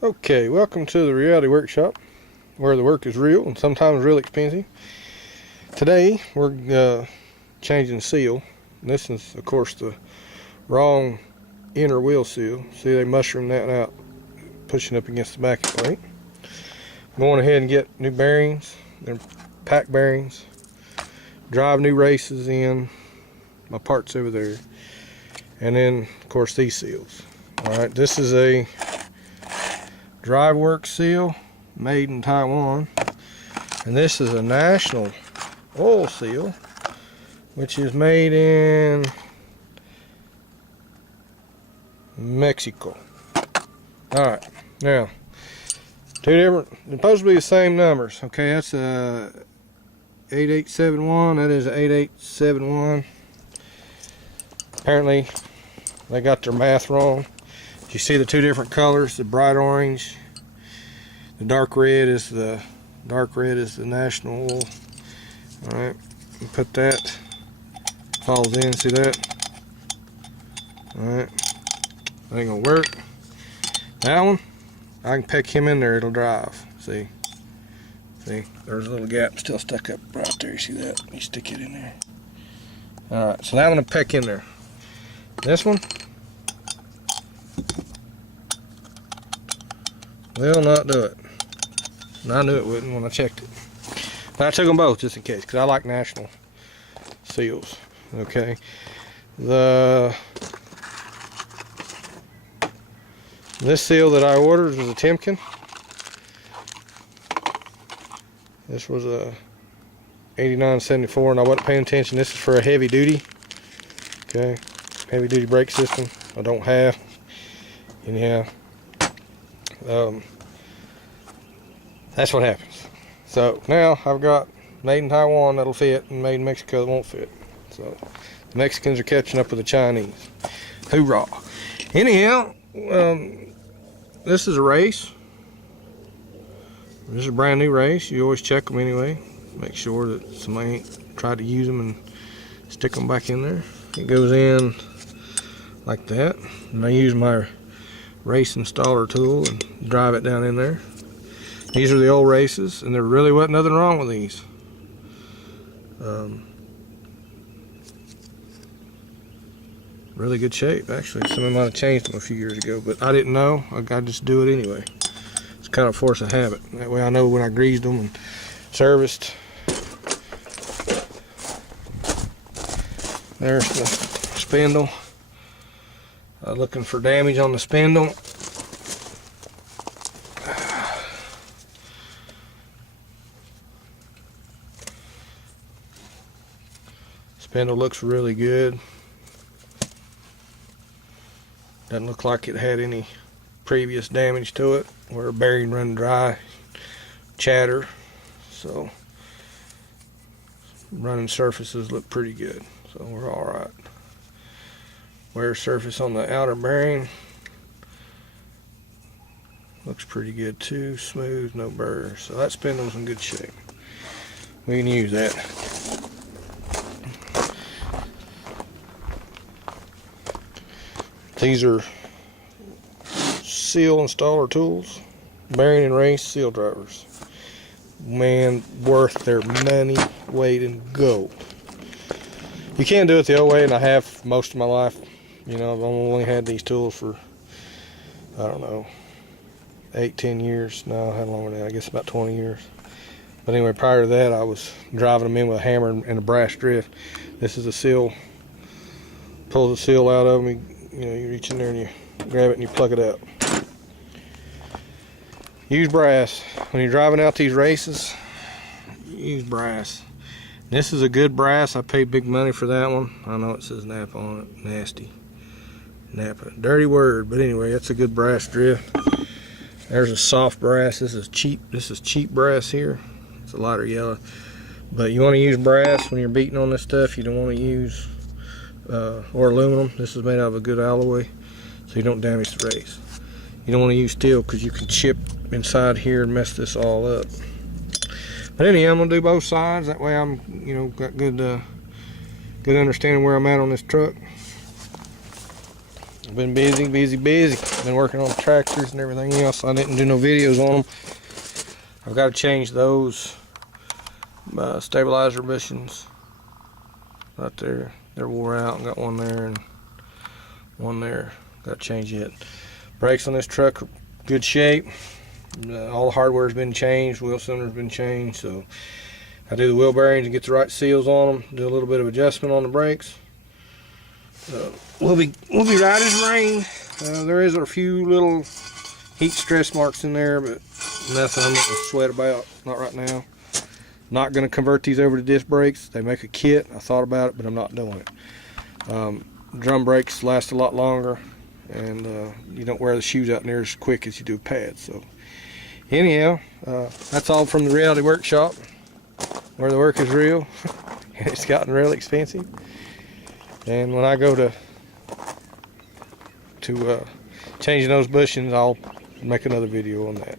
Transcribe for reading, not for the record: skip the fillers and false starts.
Okay, welcome to the Reality Workshop, where the work is real and sometimes real expensive. Today we're changing the seal. This is, of course, the wrong inner wheel seal. See, they mushroom that out, pushing up against the backing plate. I'm going ahead and get new bearings. They're pack bearings. Drive new races in. My parts over there, and then, of course, these seals. All right, this is a Drive Work seal made in Taiwan, and this is a national oil seal which is made in Mexico. Alright, now two different, supposed to be the same numbers. Okay, that's a 8871, that is a 8871. Apparently they got their math wrong. You see the two different colors, the bright orange, the dark red is the national oil. All right, put that, falls in, see that? All right, that ain't gonna work. That one, I can peck him in there, it'll drive. See, there's a little gap still stuck up right there, you see that? You stick it in there. All right, so that one will peck in there. This one will not do it. And I knew it wouldn't when I checked it. But I took them both just in case, because I like national seals. Okay. This seal that I ordered was a Timken. This was a 8974, and I wasn't paying attention. This is for a heavy duty. Okay. Heavy duty brake system. I don't have. Anyhow. That's what happens. So now I've got made in Taiwan that'll fit and made in Mexico that won't fit. So the Mexicans are catching up with the Chinese. Hoorah. Anyhow, this is a race. This is a brand new race. You always check them anyway. Make sure that somebody ain't tried to use them and stick them back in there. It goes in like that. And I use my race installer tool and drive it down in there. These are the old races, and there really wasn't nothing wrong with these. Really good shape, actually. Someone might have changed them a few years ago, but I didn't know. I just do it anyway. It's kind of force of habit. That way I know when I greased them and serviced. There's the spindle. Looking for damage on the spindle. Spindle looks really good. Doesn't look like it had any previous damage to it, where a bearing run dry, chatter. So running surfaces look pretty good. So we're all right. Wear surface on the outer bearing looks pretty good too. Smooth, no burrs. So that spindle's in good shape. We can use that. These are seal installer tools, bearing and race seal drivers. Man, worth their money, weight in gold. You can't do it the old way, and I have most of my life. You know, I've only had these tools for, I don't know, 8-10 years. No, how long now? I guess about 20 years. But anyway, prior to that, I was driving them in with a hammer and a brass drift. This is a seal. Pull the seal out of them. You know, you reach in there and you grab it and you plug it up. Use brass. When you're driving out these races, use brass. This is a good brass. I paid big money for that one. I know it says Napa on it. Nasty. Napa. Dirty word, but anyway, that's a good brass drift. There's a soft brass. This is cheap. This is cheap brass here. It's a lighter yellow. But you want to use brass when you're beating on this stuff. You don't want to use or aluminum. This is made out of a good alloy, so you don't damage the race. You don't want to use steel because you can chip inside here and mess this all up. But anyhow, I'm gonna do both sides. That way I'm, you know, got good understanding where I'm at on this truck. I've been busy. Been working on tractors and everything else. I didn't do no videos on them. I've got to change those stabilizer bushings right there. They're wore out. Got one there and one there. Got to change it. Brakes on this truck are good shape. All the hardware's been changed. Wheel cylinder's been changed. So I do the wheel bearings and get the right seals on them. Do a little bit of adjustment on the brakes. We'll be right as rain. There is a few little heat stress marks in there, but nothing I'm not gonna sweat about. Not right now. Not gonna convert these over to disc brakes. They make a kit. I thought about it, but I'm not doing it. Drum brakes last a lot longer, and you don't wear the shoes out near as quick as you do pads. So anyhow, that's all from the Reality Workshop, where the work is real. And it's gotten really expensive. And when I go to changing those bushings, I'll make another video on that.